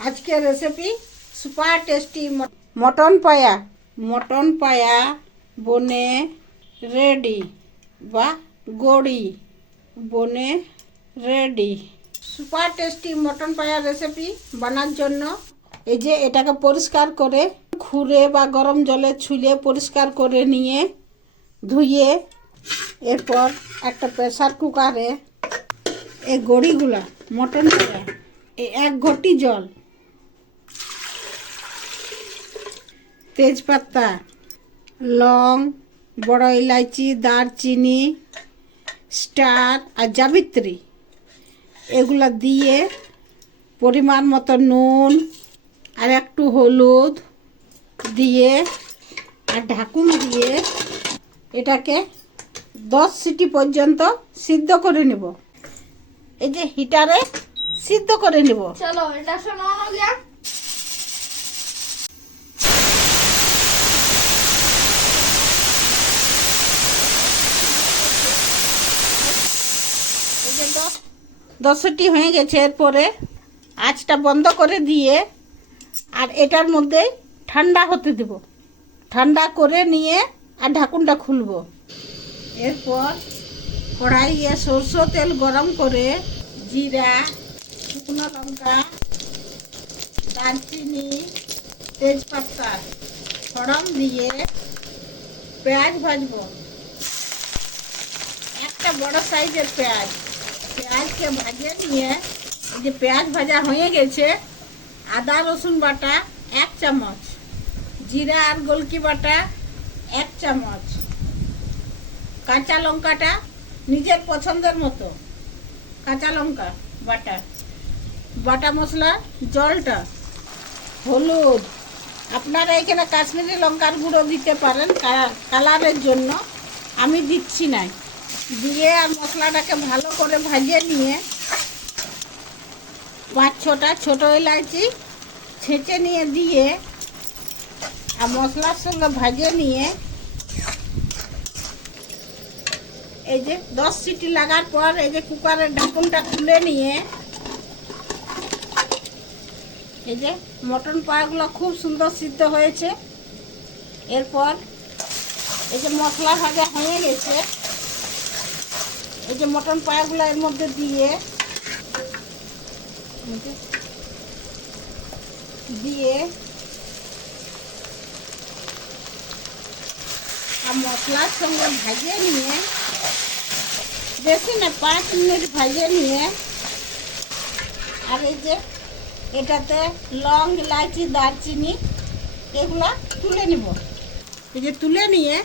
আজকের recipe super tasty mutton পায়া। Mutton পায়া বনে রেডি বা গড়ি বনে রেডি। সুপার টেস্টি মটন পায়া রেসিপি বানার জন্য এই যে এটাকে পরিষ্কার করে খুঁড়ে বা গরম জলে ছুলে পরিষ্কার করে নিয়ে ধুয়ে এরপর একটা প্রেসার কুকারে এই গড়িগুলা মটন পায়া এক ঘটি জল, তেজপাতা, লং, বড় ইলাইচি, দারচিনি, স্টার আর জাবিত্রী এগুলা দিয়ে পরিমাণ মতো নুন আর একটু হলুদ দিয়ে আর ঢাকুন দিয়ে এটাকে 10 সিটি পর্যন্ত সিদ্ধ করে নেব। এই যে হিটারে সিদ্ধ করে নেব। चलो इंडक्शन ऑन हो गया। এই যে 10 সিটি হয়ে গেছে। এরপরে আঁচটা বন্ধ করে দিয়ে আর এটার মধ্যে ঠান্ডা হতে দেব। ঠান্ডা করে নিয়ে আর ঢাকুনটা খুলব। এরপর কড়াইয়ে সরষে তেল গরম করে জিরা, শুকনো লঙ্কা, দারচিনি, তেজপাতা ফোড়ন দিয়ে পেঁয়াজ ভাজবো। একটা বড় সাইজের পেঁয়াজকে ভাজে নিয়ে এই যে পেঁয়াজ ভাজা হয়ে গেছে, আদা রসুন বাটা 1 চামচ, জিরা আর গোলকি বাটা 1 চামচ, কাঁচা লঙ্কাটা নিজের পছন্দের মতো কাঁচা লঙ্কা বাটা, বাটা মশলা, জলটা, হলুদ, আপনারা এখানে কাশ্মীরি লঙ্কার গুঁড়ো দিতে পারেন কালারের জন্য, আমি দিচ্ছি না। দিয়ে আর মশলাটাকে ভালো করে ভাজিয়ে নিয়ে 5-6টা ছোটো এলাচি ছেঁচে নিয়ে দিয়ে আর মশলার সঙ্গে ভাজিয়ে নিয়ে এই যে 10 সিটি লাগার পর এই যে কুকারের ঢাকুনটা খুলে নিয়ে এই যে মটন পায়াগুলো খুব সুন্দর সিদ্ধ হয়েছে। এরপর এই যে মশলা ভাজা হয়ে গেছে, এই যে মটন পায়াগুলো এর মধ্যে দিয়ে আর মশলার সঙ্গে ভাজিয়ে নিয়ে বেশি না 5 মিনিট ভাজিয়ে নিয়ে আর এই যে এটাতে লং, ইলাইচি, দারচিনি এগুলো তুলে নিব। এই যে তুলে নিয়ে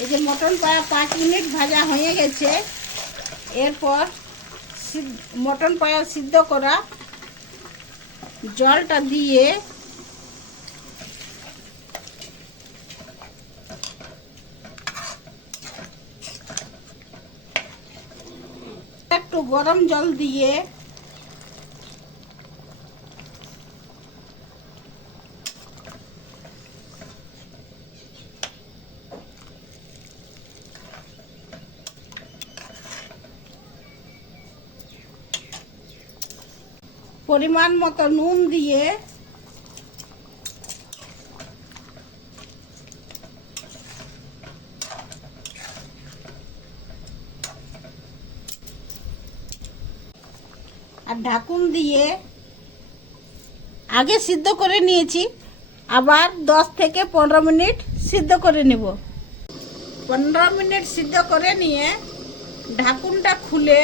এই যে মটন পায়া 5 মিনিট ভাজা হয়ে গেছে। এরপর মটন পায়া সিদ্ধ করা জলটা দিয়ে একটু গরম জল দিয়ে পরিমাণ মতো নুন দিয়ে আর ঢাকুন দিয়ে আগে সিদ্ধ করে নিয়েছি, আবার 10 থেকে 15 মিনিট সিদ্ধ করে নেব। 15 মিনিট সিদ্ধ করে নিয়ে ঢাকুনটা খুলে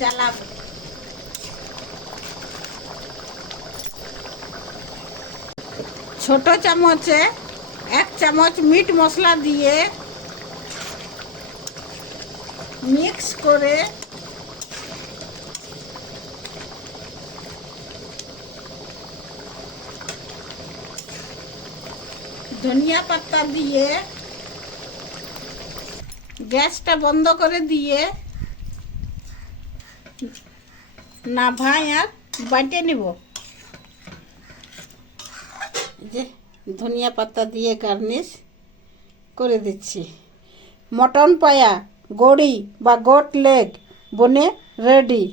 চালাবো। ছোট চামচে 1 চামচ মিট মশলা দিয়ে মিক্স করে ধনিয়া পাতা দিয়ে গ্যাসটা বন্ধ করে দিয়ে নাভাই আর বাটে নিব। যে ধনিয়া পাতা দিয়ে গার্নিশ করে দিচ্ছি। মটন পায়া, গড়ি বা গোট লেগ বনে রেডি।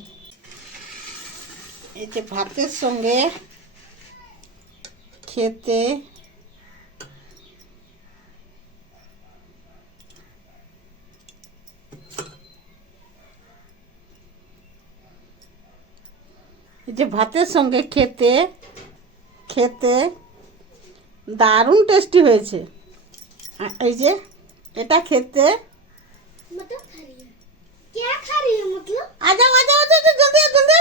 এই যে ভাতের সঙ্গে খেতে এই যে ভাতের সঙ্গে খেতে খেতে দারুণ টেস্টি হয়েছে। এই যে এটা খেতে मतलब खा रही है क्या खा रही है मतलब आ जाओ जल्दी जल्दी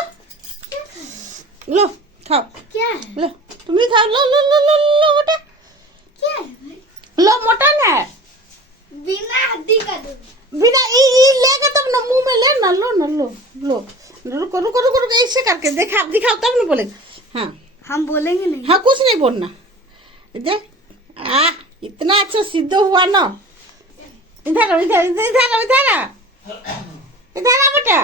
लो खाओ क्या है लो तुम ही खाओ लो लो लो लो लो मोटा क्या है भाई लो मोटा ना बिना हड्डी का दूध बिना ई लेगा तब ना मुंह में ले ना लो लो रुको रुको रुको रुको ऐसे करके दिखाओ तब ना बोलेगा। हाँ हम बोलेंगे नहीं हाँ कुछ नहीं बोलना। इधर इतना अच्छा सिद्ध हुआ ना। इधर इधर इधर इधर इधर इधर आ बेटा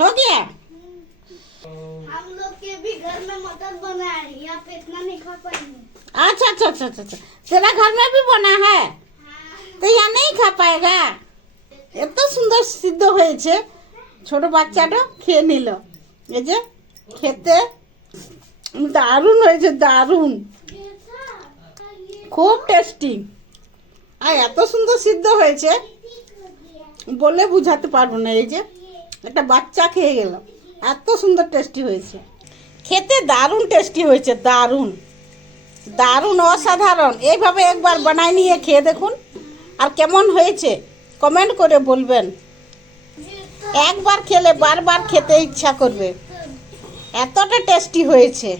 हो गया। हम लोग के भी घर में मटर बना है यहाँ पे इतना नहीं खा पाएंगे अच्छा अच्छा अच्छा अच्छा अच्छा तेरा घर में भी बना है तो यहाँ नहीं खा पाएगा। এত সুন্দর সিদ্ধ হয়েছে ছোট বাচ্চাটা খেয়ে নিল। এই যে খেতে দারুণ হয়েছে দারুণ খুব টেস্টি আর এত সুন্দর সিদ্ধ হয়েছে বলে বুঝাতে পারবো না। এই যে একটা বাচ্চা খেয়ে গেল এত সুন্দর টেস্টি হয়েছে খেতে দারুণ টেস্টি হয়েছে দারুণ দারুণ অসাধারণ। এইভাবে একবার বানাই নিয়ে খেয়ে দেখুন আর কেমন হয়েছে কমেন্ট করে বলবেন। একবার খেলে বারবার খেতে ইচ্ছা করবে এতটা টেস্টি হয়েছে।